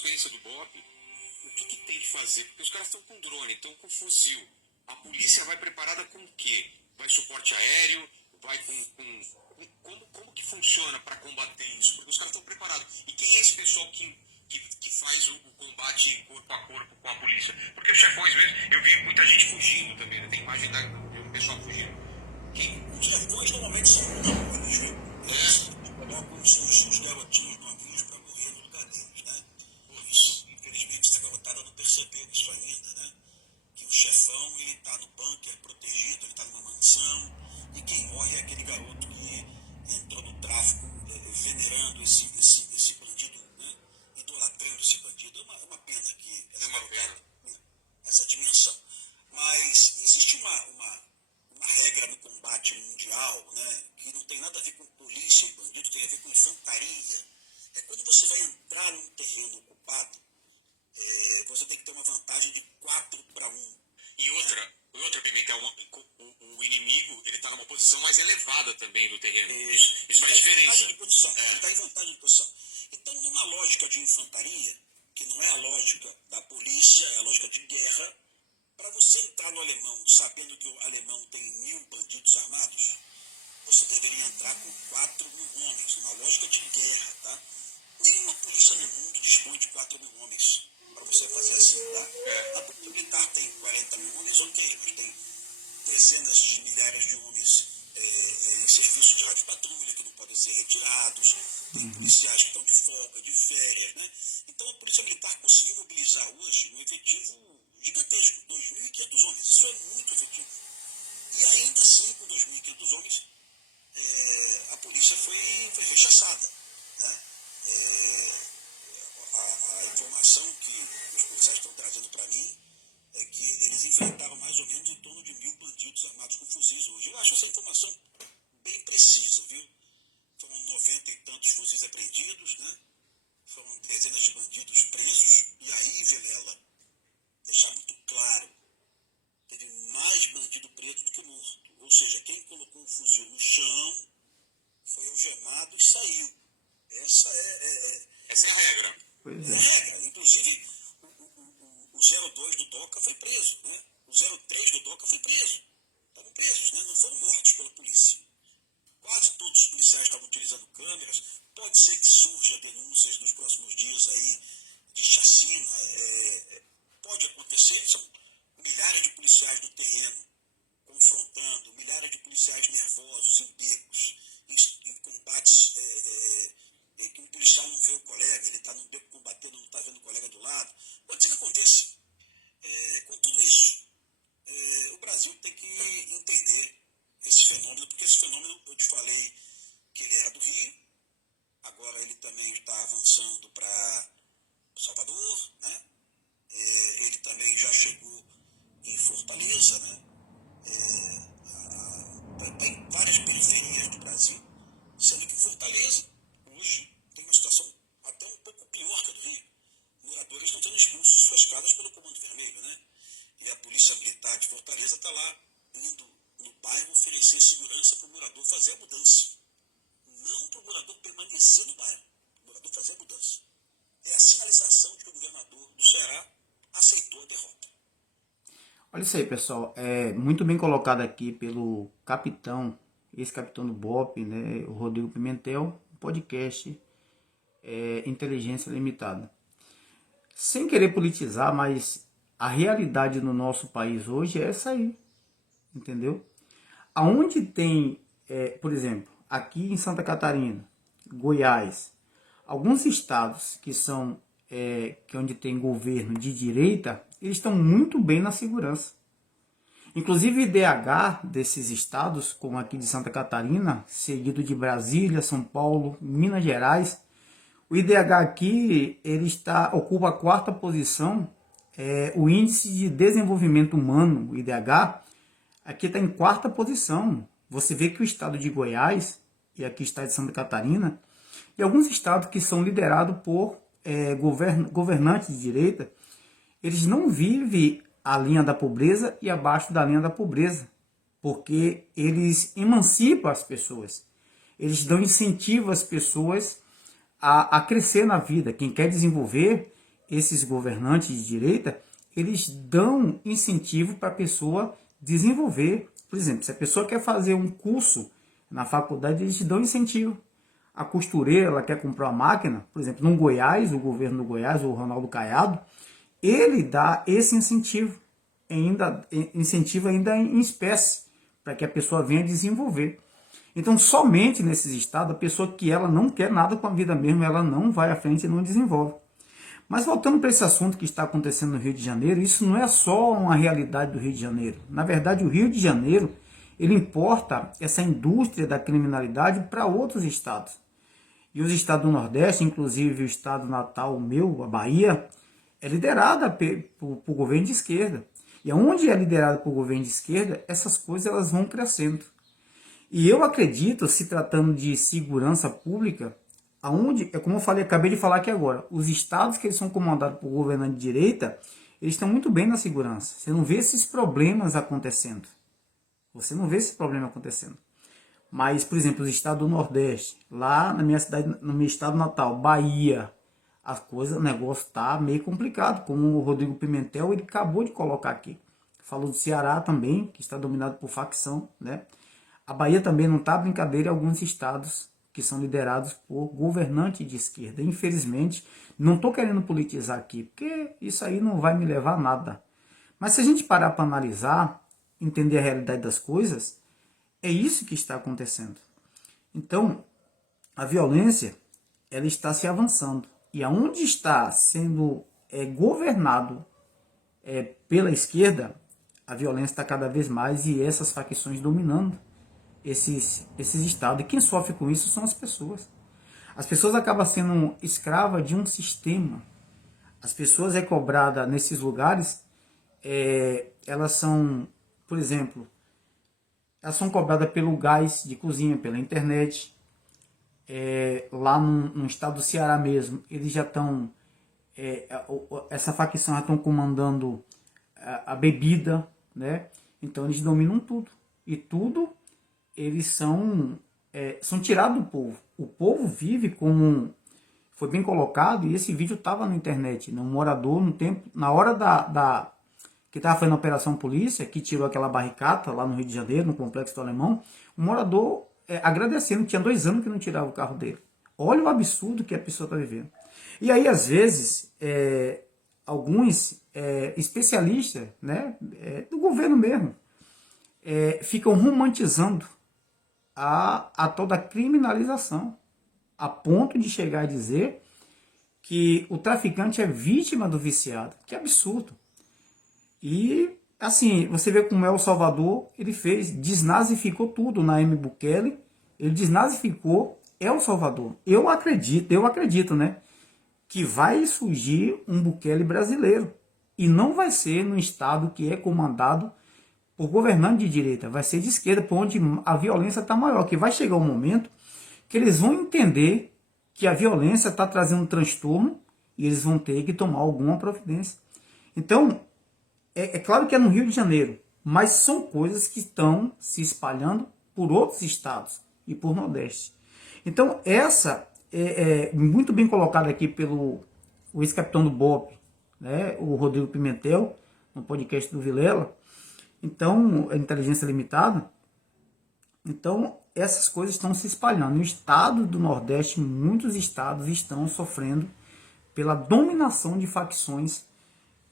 experiência do BOPE, o que tem que fazer? Porque os caras estão com drone, estão com fuzil. A polícia vai preparada com o quê? Vai suporte aéreo? Vai como que funciona para combater isso? Porque os caras estão preparados. E quem é esse pessoal que faz o combate corpo a corpo com a polícia? Porque os chefões mesmo, eu vi muita gente fugindo também, né? Tem imagem do pessoal fugindo. Os chefões normalmente são garotos, viu? Colocam os garotinhos novinhos para morrer no lugar deles, né? Isso, infelizmente, essa garotada não percebeu isso ainda, né? Que o chefão, ele tá no bunker protegido, ele tá numa mansão, e quem morre é aquele garoto que entrou no tráfico venerando esse bandido, né? Idolatrando esse bandido. É uma pena que essa dimensão. Mas existe uma regra no combate mundial, né, que não tem nada a ver com polícia e bandido, tem a ver com infantaria. É quando você vai entrar num terreno ocupado, você tem que ter uma vantagem de 4-1. E outra, Pimentel, o inimigo, ele está numa posição mais elevada também do terreno. Isso faz diferença. Ele está em vantagem de posição. Então, numa lógica de infantaria, que não é a lógica da polícia, é a lógica de guerra, para você entrar no alemão, sabendo que o alemão tem 1000 bandidos armados, você deveria entrar com 4.000 homens, uma lógica de guerra, tá? Nenhuma polícia no mundo dispõe de 4.000 homens para você fazer assim, tá? A polícia militar tem 40.000 homens, ok, mas tem dezenas de milhares de homens em serviço de rádio patrulha que não podem ser retirados, tem policiais que estão de folga, de férias, né? Então a polícia militar conseguiu mobilizar hoje um efetivo gigantesco, 2.500 homens. Isso é muito efetivo. E ainda assim, com 2.500 homens, a polícia foi rechaçada. Né? A informação que os policiais estão trazendo para mim é que eles enfrentaram mais ou menos em torno de 1000 bandidos armados com fuzis hoje. Eu acho essa informação bem precisa, viu? Foram 90 e tantos fuzis apreendidos, né? Foram dezenas de bandidos presos. E aí, Vilela, deixar muito claro, teve mais bandido preso do que morto. Ou seja, quem colocou o fuzil no chão foi algemado e saiu. Essa é a regra. Pois é a regra. Inclusive, o 02 do DOCA foi preso, né? O 03 do DOCA foi preso. Estavam presos, né? Não foram mortos pela polícia. Quase todos os policiais estavam utilizando câmeras. Pode ser que surja denúncias nos próximos dias aí de chacina. Pode acontecer, são milhares de policiais no terreno confrontando, milhares de policiais nervosos em becos, em combates em que um policial não vê o colega, ele está no beco combatendo, não está vendo o colega do lado. Pode ser que aconteça. Com tudo isso, o Brasil tem que entender esse fenômeno, porque esse fenômeno, eu te falei que ele era do Rio, agora ele também está avançando para Salvador, né? Ele também já chegou em Fortaleza, né? Em várias periferias do Brasil, sendo que Fortaleza, hoje, tem uma situação até um pouco pior que a do Rio. Moradores estão sendo expulsos de suas casas pelo Comando Vermelho, né? E a Polícia Militar de Fortaleza está lá indo no bairro oferecer segurança para o morador fazer a mudança. Não para o morador permanecer no bairro, para o morador fazer a mudança. É a sinalização de que o governador do Ceará aceitou a derrota. Olha isso aí, pessoal. É muito bem colocado aqui pelo capitão, ex-capitão do BOPE, né, o Rodrigo Pimentel, podcast Inteligência Limitada. Sem querer politizar, mas a realidade no nosso país hoje é essa aí, entendeu? Aonde tem, por exemplo, aqui em Santa Catarina, Goiás, alguns estados que são que onde tem governo de direita, eles estão muito bem na segurança. Inclusive o IDH desses estados, como aqui de Santa Catarina, seguido de Brasília, São Paulo, Minas Gerais, o IDH aqui ele ocupa a 4ª posição. O Índice de Desenvolvimento Humano, o IDH, aqui está em 4ª posição. Você vê que o estado de Goiás, e aqui está de Santa Catarina, e alguns estados que são liderados por governantes de direita, eles não vivem a linha da pobreza e abaixo da linha da pobreza, porque eles emancipam as pessoas, eles dão incentivo às pessoas a crescer na vida. Quem quer desenvolver, esses governantes de direita, eles dão incentivo para a pessoa desenvolver. Por exemplo, se a pessoa quer fazer um curso na faculdade, eles dão incentivo. A costureira, ela quer comprar uma máquina, por exemplo, no Goiás, o governo do Goiás, o Ronaldo Caiado, ele dá esse incentivo, incentiva ainda em espécie, para que a pessoa venha desenvolver. Então, somente nesses estados, a pessoa que ela não quer nada com a vida mesmo, ela não vai à frente e não desenvolve. Mas voltando para esse assunto que está acontecendo no Rio de Janeiro, isso não é só uma realidade do Rio de Janeiro. Na verdade, o Rio de Janeiro, ele importa essa indústria da criminalidade para outros estados. E os estados do Nordeste, inclusive o estado natal meu, a Bahia, é liderada por governo de esquerda. E onde é liderada por governo de esquerda, essas coisas elas vão crescendo. E eu acredito, se tratando de segurança pública, aonde, é como eu falei, acabei de falar aqui agora, os estados que eles são comandados por governante de direita, eles estão muito bem na segurança. Você não vê esses problemas acontecendo. Você não vê esse problema acontecendo. Mas, por exemplo, os estados do Nordeste, lá na minha cidade, no meu estado natal, Bahia, as coisas, o negócio tá meio complicado, como o Rodrigo Pimentel, ele acabou de colocar aqui. Falou do Ceará também, que está dominado por facção, né? A Bahia também não está brincadeira em alguns estados que são liderados por governantes de esquerda. Infelizmente, não estou querendo politizar aqui, porque isso aí não vai me levar a nada. Mas se a gente parar para analisar, entender a realidade das coisas, é isso que está acontecendo. Então, a violência, ela está se avançando. E aonde está sendo governado pela esquerda, a violência está cada vez mais e essas facções dominando esses estados. E quem sofre com isso são as pessoas. As pessoas acabam sendo escravas de um sistema. As pessoas cobradas nesses lugares, elas são, por exemplo, elas são cobradas pelo gás de cozinha, pela internet. Lá no estado do Ceará mesmo, eles já estão, essa facção já estão comandando a bebida, né? Então eles dominam tudo. E tudo eles são tirados do povo. O povo vive como, foi bem colocado, e esse vídeo estava na internet, um morador, no tempo, na hora que estava fazendo a operação polícia, que tirou aquela barricata lá no Rio de Janeiro, no Complexo do Alemão, um morador agradecendo, tinha 2 anos que não tirava o carro dele. Olha o absurdo que a pessoa está vivendo. E aí, às vezes, alguns especialistas, né, do governo mesmo, ficam romantizando a toda a criminalização, a ponto de chegar a dizer que o traficante é vítima do viciado. Que absurdo. E, assim, você vê como El Salvador, ele desnazificou tudo na M. Bukele, ele desnazificou El Salvador. Eu acredito, né, que vai surgir um Bukele brasileiro. E não vai ser no estado que é comandado por governante de direita, vai ser de esquerda, por onde a violência está maior, que vai chegar um momento que eles vão entender que a violência está trazendo um transtorno e eles vão ter que tomar alguma providência. Então, é claro que é no Rio de Janeiro, mas são coisas que estão se espalhando por outros estados e por Nordeste. Então, essa é muito bem colocada aqui pelo ex-capitão do BOPE, né, o Rodrigo Pimentel, no podcast do Vilela. Então, a inteligência limitada. Então, essas coisas estão se espalhando. No estado do Nordeste, muitos estados estão sofrendo pela dominação de facções.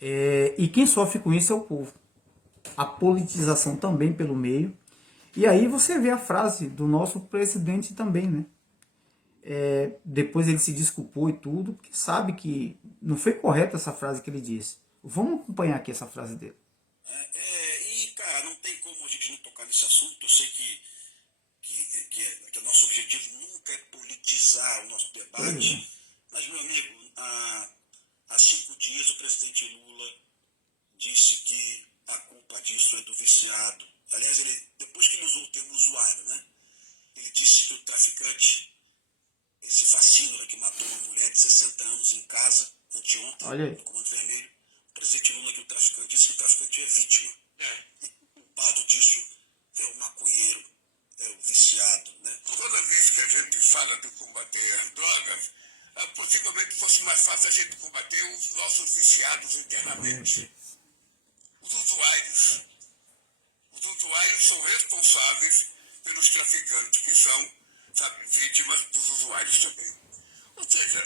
E quem sofre com isso é o povo. A politização também pelo meio. E aí você vê a frase do nosso presidente também, né? Depois ele se desculpou e tudo, porque sabe que não foi correta essa frase que ele disse. Vamos acompanhar aqui essa frase dele. E, cara, não tem como a gente não tocar nesse assunto. Eu sei que o nosso objetivo nunca é politizar o nosso debate. Mas, meu amigo, há 5 dias o presidente Lula disse que a culpa disso é do viciado. Aliás, depois que ele usou o termo usuário, né? Ele disse que o traficante, esse fascínio que matou uma mulher de 60 anos em casa, anteontem, no Comando Vermelho, o presidente Lula disse que o traficante é vítima. E o culpado disso é o maconheiro, é o viciado, né? Toda vez que a gente fala de combater as drogas, possivelmente fosse mais fácil a gente combater os nossos viciados internamente. Os usuários são responsáveis pelos traficantes, que são, sabe, vítimas dos usuários também. Ou seja,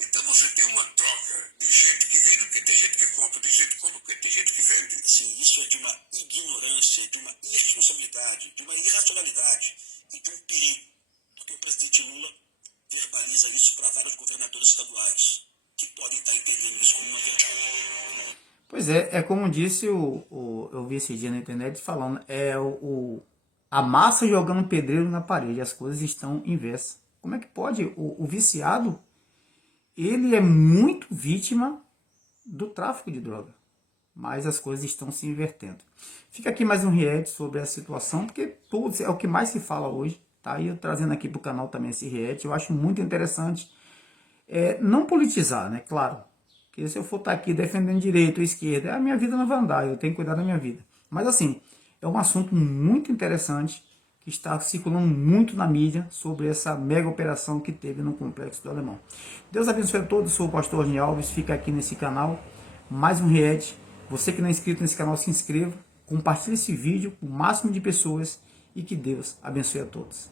então você tem uma troca de gente que vende, porque tem gente que compra, de gente que compra, porque tem gente que vende. Assim, isso é de uma ignorância, de uma irresponsabilidade, de uma irracionalidade e de um perigo. Porque o presidente Lula verbaliza isso para vários governadores estaduais, que podem estar entendendo isso como uma verdade. Pois é como disse eu vi esse dia na internet falando, a massa jogando pedreiro na parede, as coisas estão inversas. Como é que pode? O viciado, ele é muito vítima do tráfico de droga, mas as coisas estão se invertendo. Fica aqui mais um react sobre a situação, porque tudo é o que mais se fala hoje, tá? E eu trazendo aqui para o canal também esse react, eu acho muito interessante, não politizar, né? Claro, que se eu for estar aqui defendendo direita ou esquerda, a minha vida não vai andar, eu tenho que cuidar da minha vida. Mas assim, é um assunto muito interessante, que está circulando muito na mídia sobre essa mega operação que teve no Complexo do Alemão. Deus abençoe a todos, sou o pastor Rony Alves, fica aqui nesse canal, mais um react. Você que não é inscrito nesse canal, se inscreva, compartilhe esse vídeo com o máximo de pessoas e que Deus abençoe a todos.